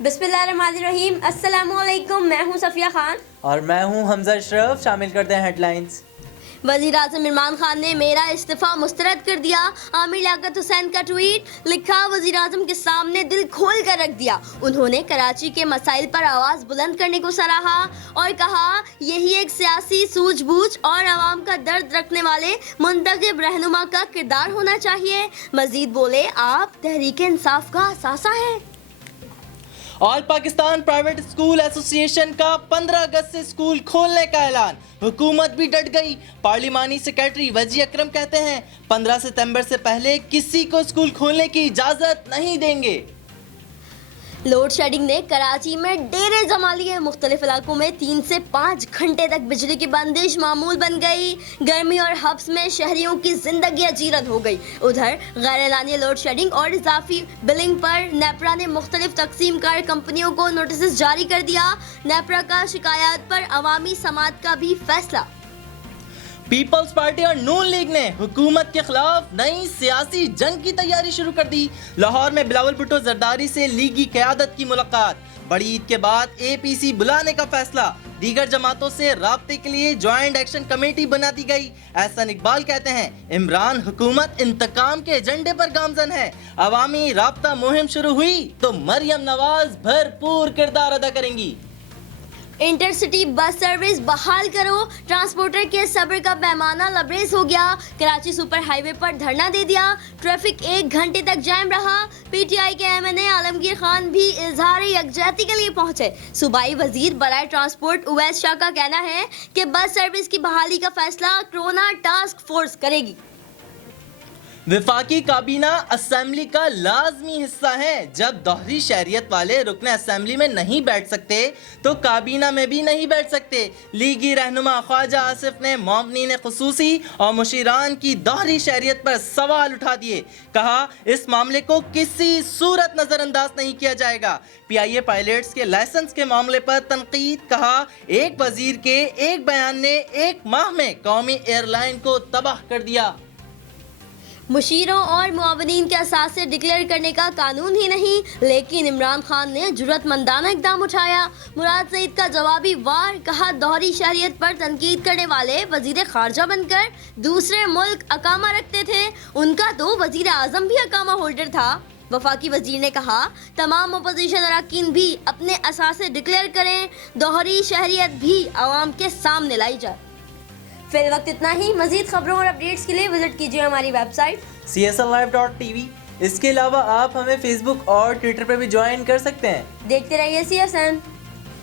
बिस्मिल्लाहिर्रहमानिर्रहीम। अस्सलामुअलैकुम। मैं हूं सफिया खान और मैं हूं हमजा अशरफ। शामिल करते हैं हेडलाइंस। वज़ीर आज़म इमरान खान ने मेरा इस्तीफ़ा मुस्तरद कर दिया। आमिर लियाकत हुसैन का ट्वीट, लिखा वज़ीर आज़म के सामने दिल खोल कर रख दिया। उन्होंने कराची के मसाइल पर आवाज़ बुलंद करने को सराहा और कहा यही एक सियासी सूझबूझ और आवाम का दर्द रखने वाले मुंतखब रहनुमा का किरदार होना चाहिए। मज़ीद बोले, आप तहरीक इंसाफ का असासा है। All Pakistan private school association का 15 अगस्त से स्कूल खोलने का ऐलान। हुकूमत भी डट गई। पार्लिमानी सेक्रेटरी वजी अकरम कहते हैं 15 सितंबर से पहले किसी को स्कूल खोलने की इजाजत नहीं देंगे। लोड शेडिंग ने कराची में डेरे जमा लिए। मुख्तलिफ इलाकों में 3 से 5 घंटे तक बिजली की बंदिश मामूल बन गई। गर्मी और हब्स में शहरियों की जिंदगी अजीरत हो गई। उधर गैर एलानी लोड शेडिंग और इजाफी बिलिंग पर नेपरा ने मुख्तलिफ तकसीम कार कंपनियों को नोटिस जारी कर दिया। नेपरा का शिकायत पर अवामी समात का भी फैसला। पीपल्स पार्टी और नून लीग ने हुकूमत के खिलाफ नई सियासी जंग की तैयारी शुरू कर दी। लाहौर में बिलावल भुट्टो जरदारी से लीगी क़यादत की मुलाकात। बड़ी ईद के बाद APC बुलाने का फैसला। दीगर जमातों से राब्ते के लिए ज्वाइंट एक्शन कमेटी बना दी गई। एहसन इकबाल कहते हैं इमरान हुकूमत इंतकाम के एजेंडे पर गामजन है। अवामी राब्ता मुहिम शुरू हुई तो मरियम नवाज भरपूर किरदार अदा करेंगी। इंटरसिटी बस सर्विस बहाल करो। ट्रांसपोर्टर के सब्र का पैमाना लबरेज हो गया। कराची सुपर हाईवे पर धरना दे दिया। ट्रैफिक 1 घंटे तक जाम रहा। PTI के MNA आलमगीर खान भी इजहार यकजहती के लिए पहुंचे। सूबाई वजीर बराए ट्रांसपोर्ट उवैस शाह का कहना है कि बस सर्विस की बहाली का फैसला कोरोना टास्क फोर्स करेगी। विफाकी काबीना असेंबली का लाजमी हिस्सा है। जब दोहरी शहरियत वाले रुकन असेंबली में नहीं बैठ सकते तो काबीना में भी नहीं बैठ सकते। लीगी रहनुमा ख्वाजा आसिफ ने मोमनीन खुसूसी और मुशीरान की दोहरी शहरियत पर सवाल उठा दिए। कहा इस मामले को किसी सूरत नजरअंदाज नहीं किया जाएगा। PIA पायलट्स के लाइसेंस के मामले पर तनकीद। कहा एक वजीर के एक बयान ने 1 माह में कौमी एयरलाइन को तबाह कर दिया। मुशीरों और मुआवनीन के असास से डिक्लेयर करने का कानून ही नहीं, लेकिन इमरान खान ने जुर्रतमंदाना इक़दाम उठाया। मुराद सईद का जवाबी वार। कहा दोहरी शहरियत पर तनकीद करने वाले वजीर खारजा बनकर दूसरे मुल्क अकामा रखते थे। उनका तो वजीर आजम भी अकामा होल्डर था। वफाकी वजीर ने कहा तमाम अपोजिशन अरकान भी अपने असासे डिक्लेयर करें। दोहरी शहरियत भी आवाम के सामने लाई जाए। फिल वक्त इतना ही। मजीद खबरों और अपडेट्स के लिए विजिट कीजिए हमारी वेबसाइट CSLlive.tv। इसके अलावा आप हमें Facebook और Twitter पर भी ज्वाइन कर सकते हैं। देखते रहिए CSN।